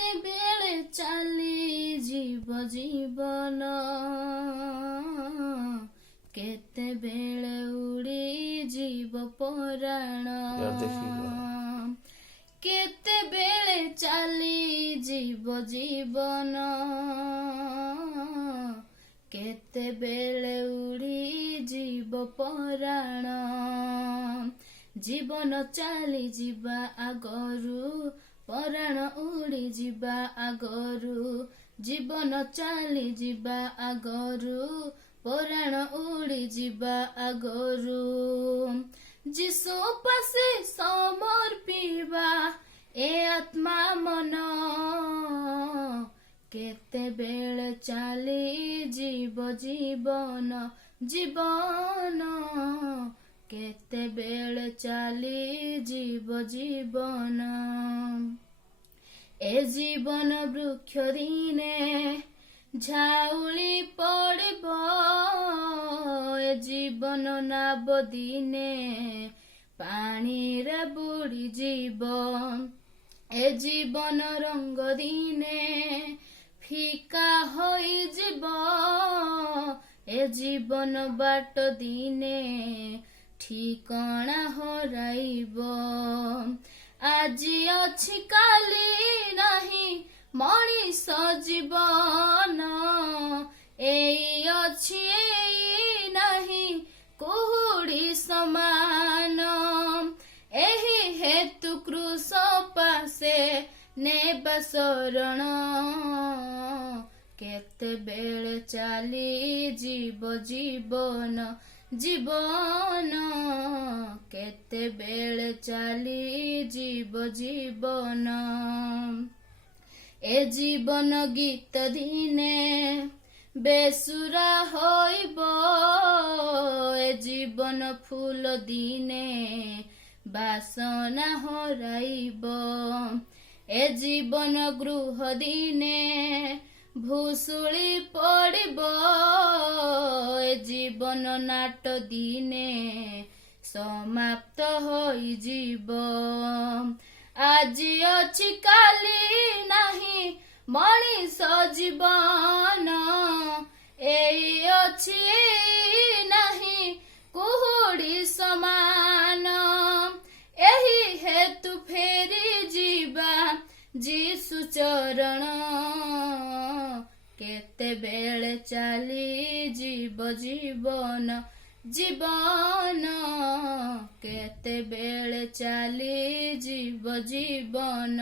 କେତେବେଳେ ଚାଲିଯିବ ଜୀବନ, କେତେବେଳେ ଉଡ଼ିଯିବ ପରାଣ, କେତେବେଳେ ଚାଲିଯିବ ଜୀବନ, କେତେବେଳେ ଉଡ଼ିଯିବ ପରାଣ। ଜୀବନ ଚାଲିଯିବା ଆଗରୁ, ପରାଣ ଉଡ଼ିଯିବା ଆଗରୁ, ଜୀବନ ଚାଲିଯିବା ଆଗରୁ, ପରାଣ ଉଡ଼ିଯିବା ଆଗରୁ। ଯୀଶୁ ପାଶେ ସମର୍ପିବା ଏ ଆତ୍ମା ମନ, କେତେବେଳେ ଚାଲିଯିବ ଜୀବନ, ଜୀବନ, କେତେବେଳେ ଚାଲିଯିବ ଜୀବନ। ଏ ଜୀବନ ବୃକ୍ଷ ଦିନେ ଝାଉଳି ପଡ଼ିବ, ଏ ଜୀବନ ନାବ ଦିନେ ପାଣିରେ ବୁଡ଼ିଯିବ, ଏ ଜୀବନ ରଙ୍ଗ ଦିନେ ଫିକା ହୋଇଯିବ, ଏ ଜୀବନ ବାଟ ଦିନେ ଠିକଣା ହରାଇବ। ଆଜି ଅଛି କାଲି ନାହିଁ ମଣିଷ ଜୀବନ, ଏଇ ଅଛି ଏଇ ନାହିଁ କୁହୁଡ଼ି ସମାନ। ଏହି ହେତୁ କୃଷ ପାଶେ ନେବା ଶରଣ, କେତେବେଳେ ଚାଲିଯିବ ଜୀବନ, ଜୀବନ, କେତେବେଳେ ଚାଲିଯିବ ଜୀବନ। ଏ ଜୀବନ ଗୀତ ଦିନେ ବେସୁରା ହୋଇବ, ଏ ଜୀବନ ଫୁଲ ଦିନେ ବାସନା ହରାଇବ, ଏ ଜୀବନ ଗୃହ ଦିନେ ଭୁଷୁଳି ପଡ଼ିବ, ଏ ଜୀବନ ନାଟ ଦିନେ ସମାପ୍ତ ହୋଇଯିବ। ଆଜି ଅଛି କାଲି ନାହିଁ ମଣିଷ ଜୀବନ, ଏଇ ଅଛି ଏଇ ନାହିଁ କୁହୁଡ଼ି ସମାନ। ଏହି ହେତୁ ଫେରି ଯିବା ଯୀଶୁ ଚରଣ, କେତେବେଳେ ଚାଲିଯିବ ଜୀବନ, ଜୀବନ, କେତେବେଳେ ଚାଲିଯିବ ଜୀବନ।